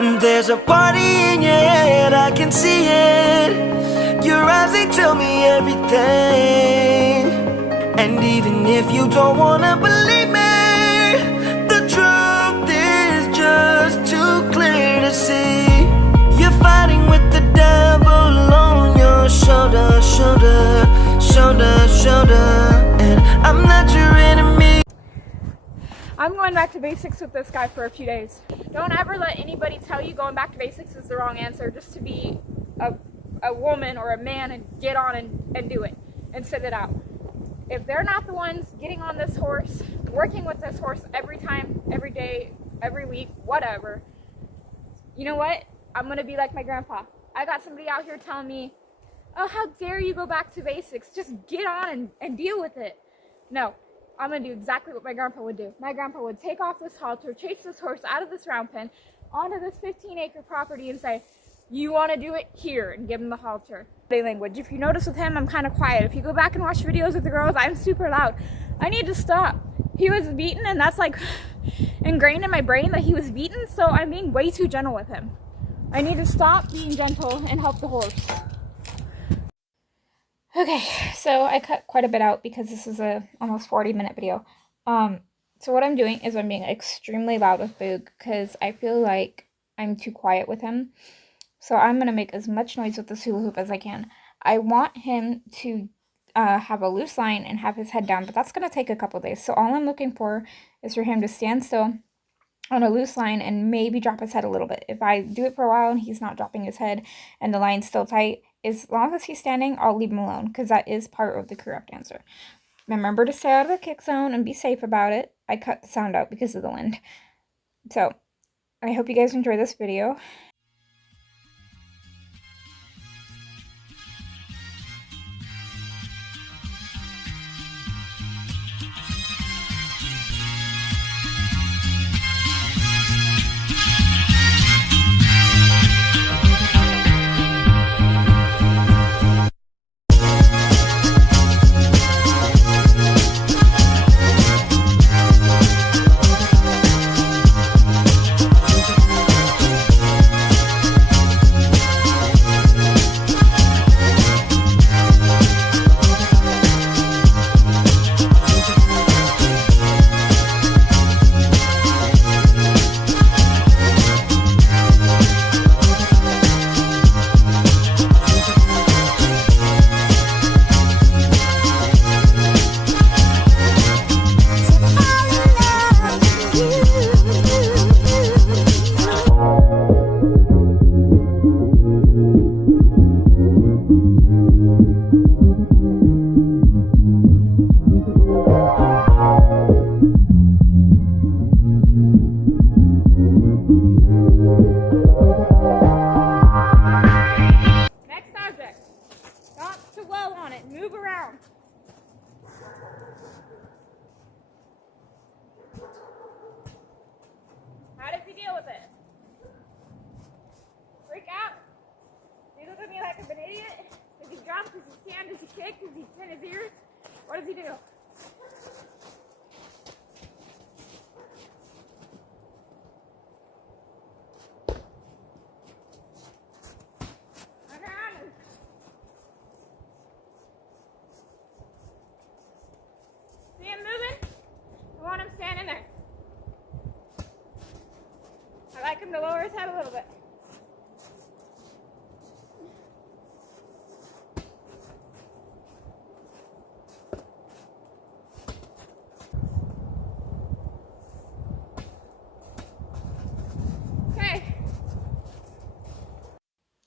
There's a party in your head, I can see it. Your eyes, they tell me everything. And even if you don't wanna believe me, the truth is just too clear to see. You're fighting with the devil on your shoulder, shoulder, shoulder, shoulder. And I'm not your enemy. I'm going back to basics with this guy for a few days. Don't ever let anybody tell you going back to basics is the wrong answer, just to be a woman or a man and get on and do it and sit it out. If they're not the ones getting on this horse, working with this horse every time, every day, every week, whatever, you know what? I'm going to be like my grandpa. I got somebody out here telling me, oh, how dare you go back to basics? Just get on and deal with it. No. I'm going to do exactly what my grandpa would do. My grandpa would take off this halter, chase this horse out of this round pen, onto this 15-acre property and say, you want to do it here, and give him the halter. Language. If you notice with him, I'm kind of quiet. If you go back and watch videos with the girls, I'm super loud. I need to stop. He was beaten, and that's like ingrained in my brain that he was beaten, so I'm being way too gentle with him. I need to stop being gentle and help the horse. Okay, so I cut quite a bit out because this is a almost 40-minute video. So what I'm doing is I'm being extremely loud with Boog because I feel like I'm too quiet with him. So I'm going to make as much noise with this hula hoop as I can. I want him to have a loose line and have his head down, but that's going to take a couple days. So all I'm looking for is for him to stand still on a loose line and maybe drop his head a little bit. If I do it for a while and he's not dropping his head and the line's still tight, as long as he's standing, I'll leave him alone because that is part of the correct answer. Remember to stay out of the kick zone and be safe about it. I cut the sound out because of the wind. So, I hope you guys enjoy this video. Move around. How does he deal with it? Freak out? Does he look at me like I'm an idiot? Does he jump? Does he stand? Does he kick? Does he turn his ears? What does he do? See him moving? I want him standing there. I like him to lower his head a little bit.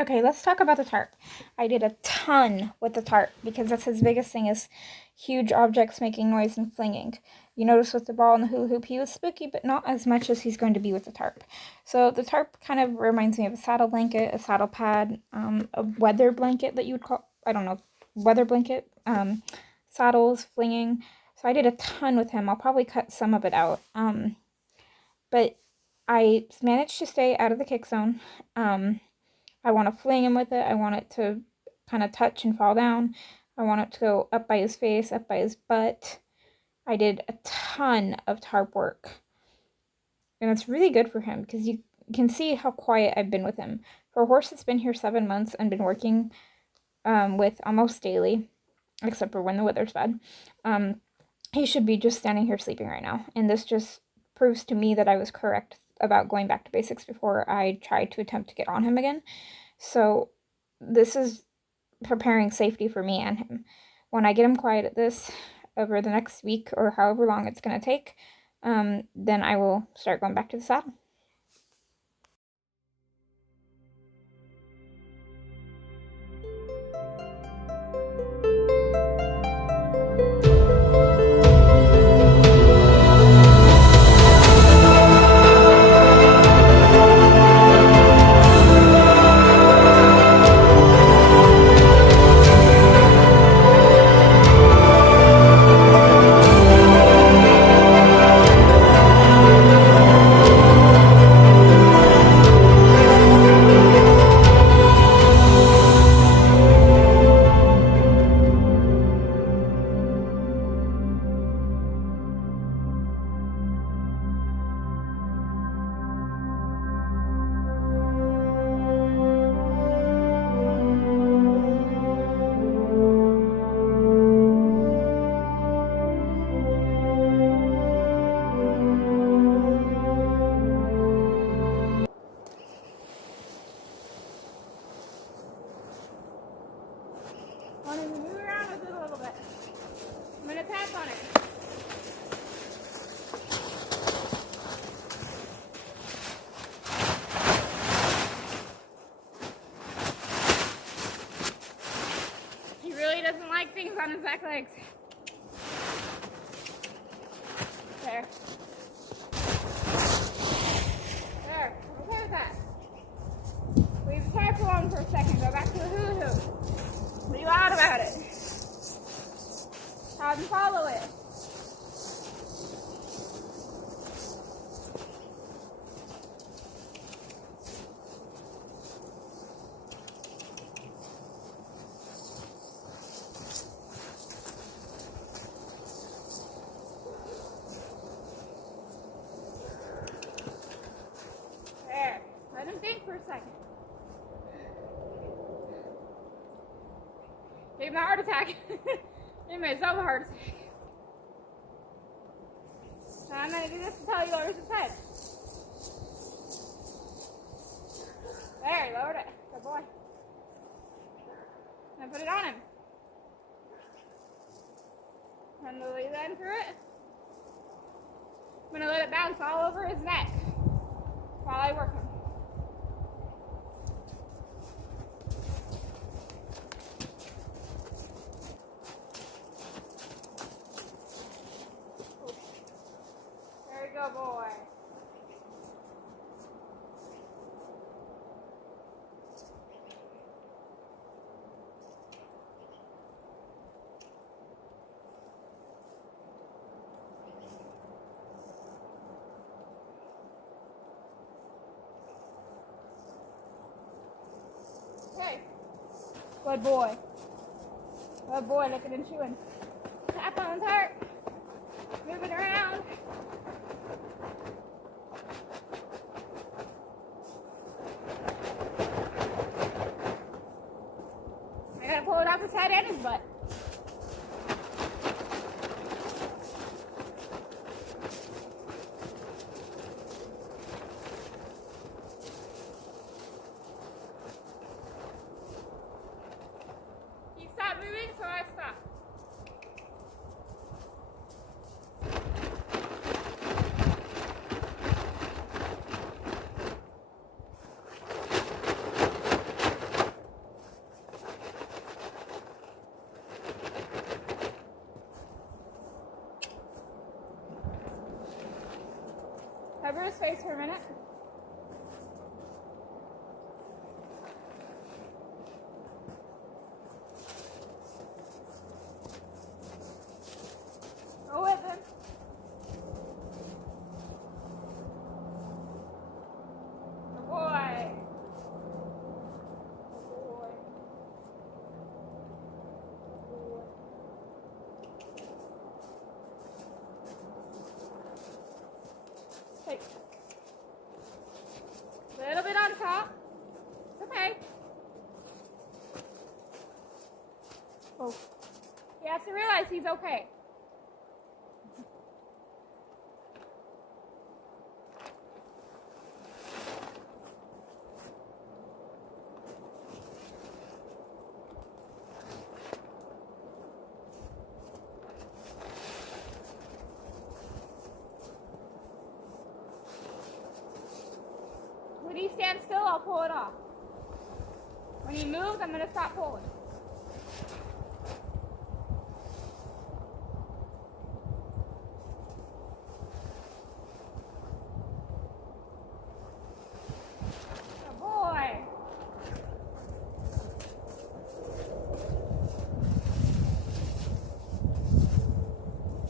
Okay, let's talk about the tarp. I did a ton with the tarp because that's his biggest thing is huge objects making noise and flinging. You notice with the ball and the hula hoop, he was spooky, but not as much as he's going to be with the tarp. So the tarp kind of reminds me of a saddle blanket, a saddle pad, a weather blanket that you would call, I don't know, weather blanket, saddles, flinging. So I did a ton with him. I'll probably cut some of it out. But I managed to stay out of the kick zone. I want to fling him with it. I want it to kind of touch and fall down. I want it to go up by his face, up by his butt. I did a ton of tarp work. And it's really good for him because can see how quiet I've been with him. For a horse that's been here 7 months and been working with almost daily, except for when the weather's bad, he should be just standing here sleeping right now. And this just proves to me that I was correct about going back to basics before I tried to attempt to get on him again. So this is preparing safety for me and him. When I get him quiet at this over the next week or however long it's going to take, then I will start going back to the saddle. Want to move around with it a little bit. I'm going to tap on it. He really doesn't like things on his back legs. There. There. I'm okay with that. Leave the tire alone for a second. Go back to the hula hoop. Be loud about it. Have him follow it. There. Let him think for a second. Gave him a heart attack. Gave myself a heart attack. Now I'm going to do this until he lowers his head. There, he lowered it. Good boy. Now put it on him. And the lead end through it. I'm going to let it bounce all over his neck while I work him. Good boy. Okay. Good boy. Good boy, licking and chewing. Tap on his heart. Move it around. I gotta pull it off his head and his butt. He stopped moving, so I stopped. Cover his face for a minute. Go with him. Good boy. Good boy. Hey. So he has to realize he's okay. When he stands still, I'll pull it off. When he moves, I'm going to stop pulling. Good boy.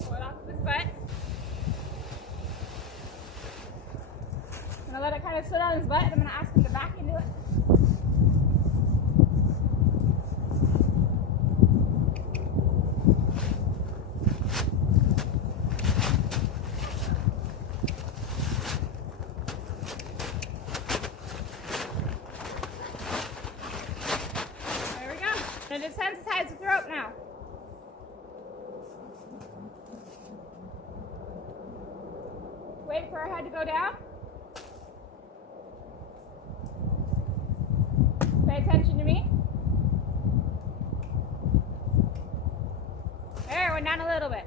Pull it off of his butt. I'm going to let it kind of sit on his butt, and I'm going to ask him to back into it. There we go. And it desensitizes the throat now. Wait for our head to go down. Pay attention to me. There, went down a little bit.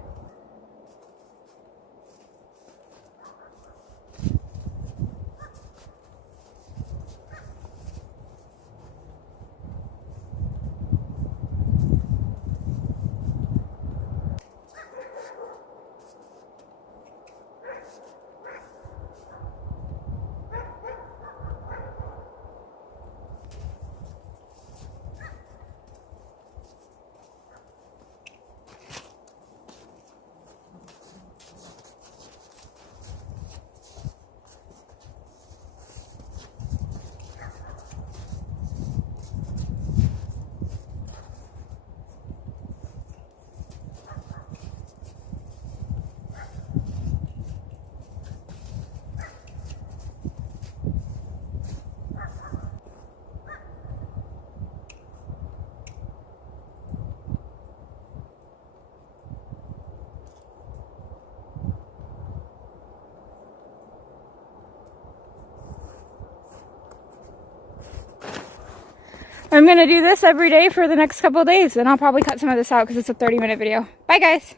I'm going to do this every day for the next couple of days, and I'll probably cut some of this out because it's a 30-minute video. Bye, guys.